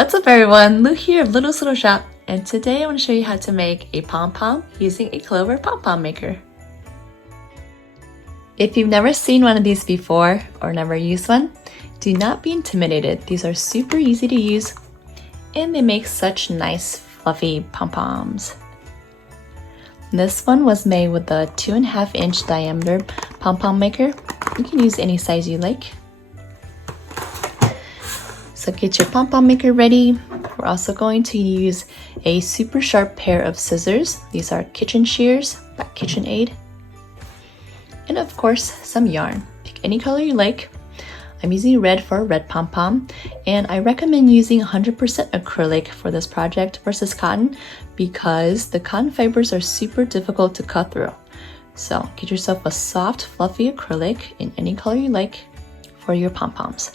What's up everyone, Lou here of Luluslittleshop, and today I want to show you how to make a pom-pom using a Clover Pom Pom maker. If you've never seen one of these before or never used one, do not be intimidated. These are super easy to use and they make such nice fluffy pom-poms. This one was made with a 2.5 inch diameter pom-pom maker. You can use any size you like. So get your pom-pom maker ready. We're also going to use a super sharp pair of scissors. These are kitchen shears by KitchenAid. And of course, some yarn. Pick any color you like. I'm using red for a red pom-pom, and I recommend using 100% acrylic for this project versus cotton because the cotton fibers are super difficult to cut through. So get yourself a soft, fluffy acrylic in any color you like for your pom-poms.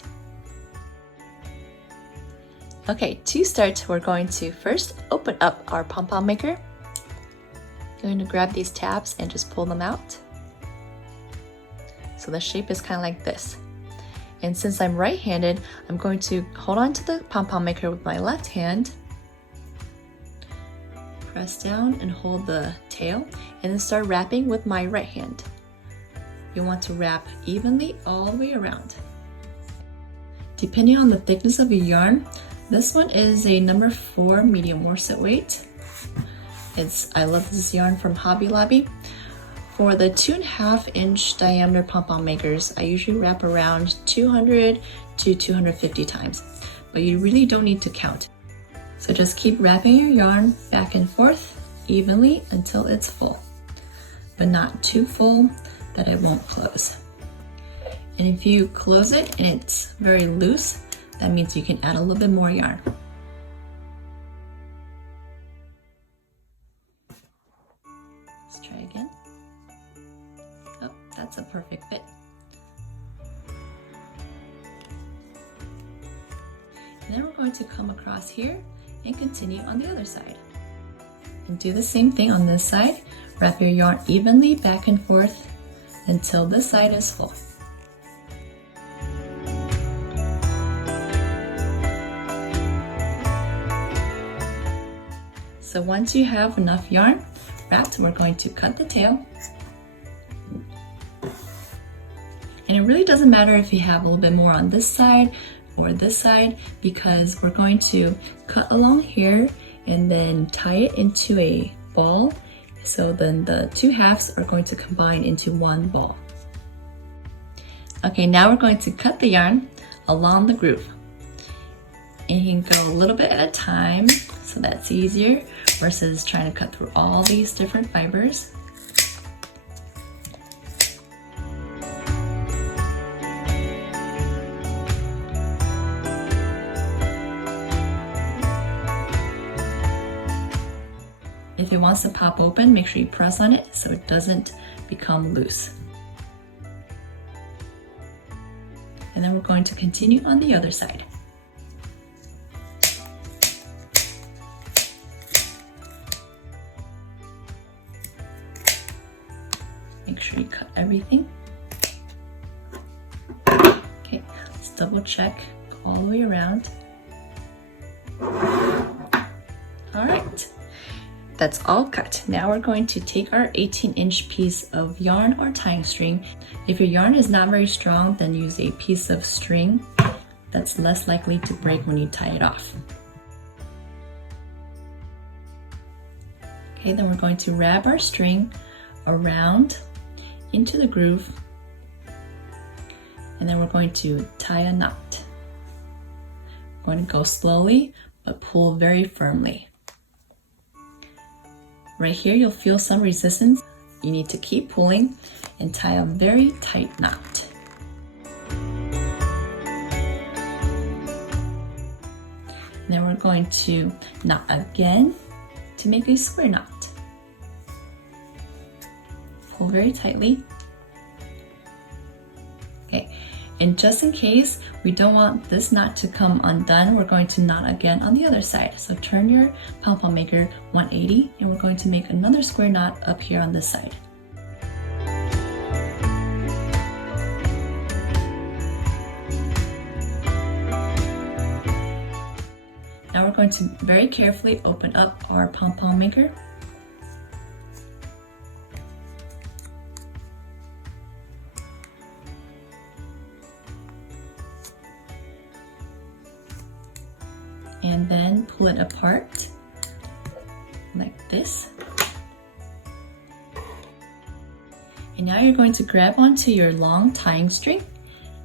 Okay, to start, we're going to first open up our pom-pom maker. I'm going to grab these tabs and just pull them out. So the shape is kind of like this. And since I'm right-handed, I'm going to hold on to the pom-pom maker with my left hand, press down and hold the tail, and then start wrapping with my right hand. You want to wrap evenly all the way around. Depending on the thickness of your yarn, this one is a number 4 medium worsted weight. I love this yarn from Hobby Lobby. For the 2.5 inch diameter pom-pom makers, I usually wrap around 200 to 250 times, but you really don't need to count. So just keep wrapping your yarn back and forth evenly until it's full, but not too full that it won't close. And if you close it and it's very loose, that means you can add a little bit more yarn. Let's try again. Oh, that's a perfect fit. And then we're going to come across here and continue on the other side. And do the same thing on this side. Wrap your yarn evenly back and forth until this side is full. So once you have enough yarn wrapped, we're going to cut the tail. And it really doesn't matter if you have a little bit more on this side or this side, because we're going to cut along here and then tie it into a ball. So then the two halves are going to combine into one ball. Okay, now we're going to cut the yarn along the groove. And you can go a little bit at a time, so that's easier versus trying to cut through all these different fibers. If it wants to pop open, make sure you press on it so it doesn't become loose. And then we're going to continue on the other side. Make sure you cut everything. Okay, let's double check all the way around. All right, that's all cut. Now we're going to take our 18-inch piece of yarn or tying string. If your yarn is not very strong, then use a piece of string that's less likely to break when you tie it off. Okay, then we're going to wrap our string around into the groove, and then we're going to tie a knot. We're going to go slowly but pull very firmly. Right here you'll feel some resistance. You need to keep pulling and tie a very tight knot. And then we're going to knot again to make a square knot. Pull very tightly. Okay, and just in case we don't want this knot to come undone, we're going to knot again on the other side. So turn your pom-pom maker 180 and we're going to make another square knot up here on this side. going to very carefully open up our pom-pom maker. And then pull it apart like this. And now you're going to grab onto your long tying string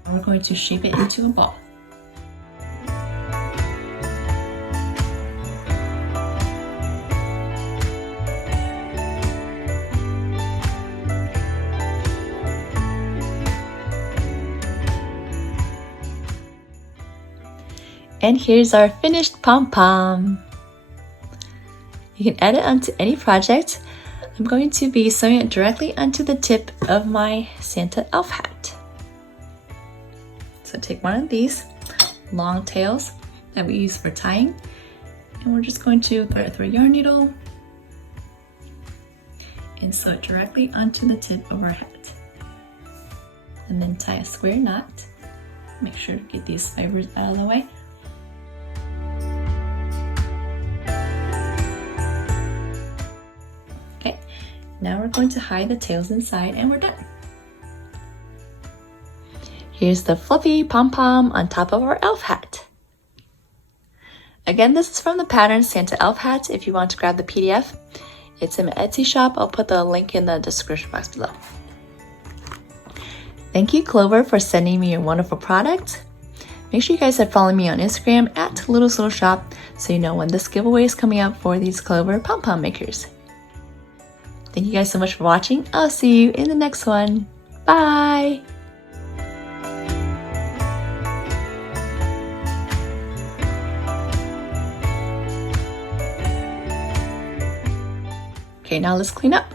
and we're going to shape it into a ball. And here's our finished pom-pom. You can add it onto any project. I'm going to be sewing it directly onto the tip of my Santa elf hat. So take one of these long tails that we use for tying, and we're just going to thread it through a yarn needle and sew it directly onto the tip of our hat. And then tie a square knot. Make sure to get these fibers out of the way. Now we're going to hide the tails inside and we're done. Here's the fluffy pom-pom on top of our elf hat. Again, this is from the pattern Santa Elf Hat if you want to grab the PDF. It's in my Etsy shop. I'll put the link in the description box below. Thank you, Clover, for sending me your wonderful product. Make sure you guys are following me on Instagram at Luluslittleshop so you know when this giveaway is coming up for these Clover Pom Pom makers. Thank you guys so much for watching. I'll see you in the next one. Bye! Okay, now let's clean up.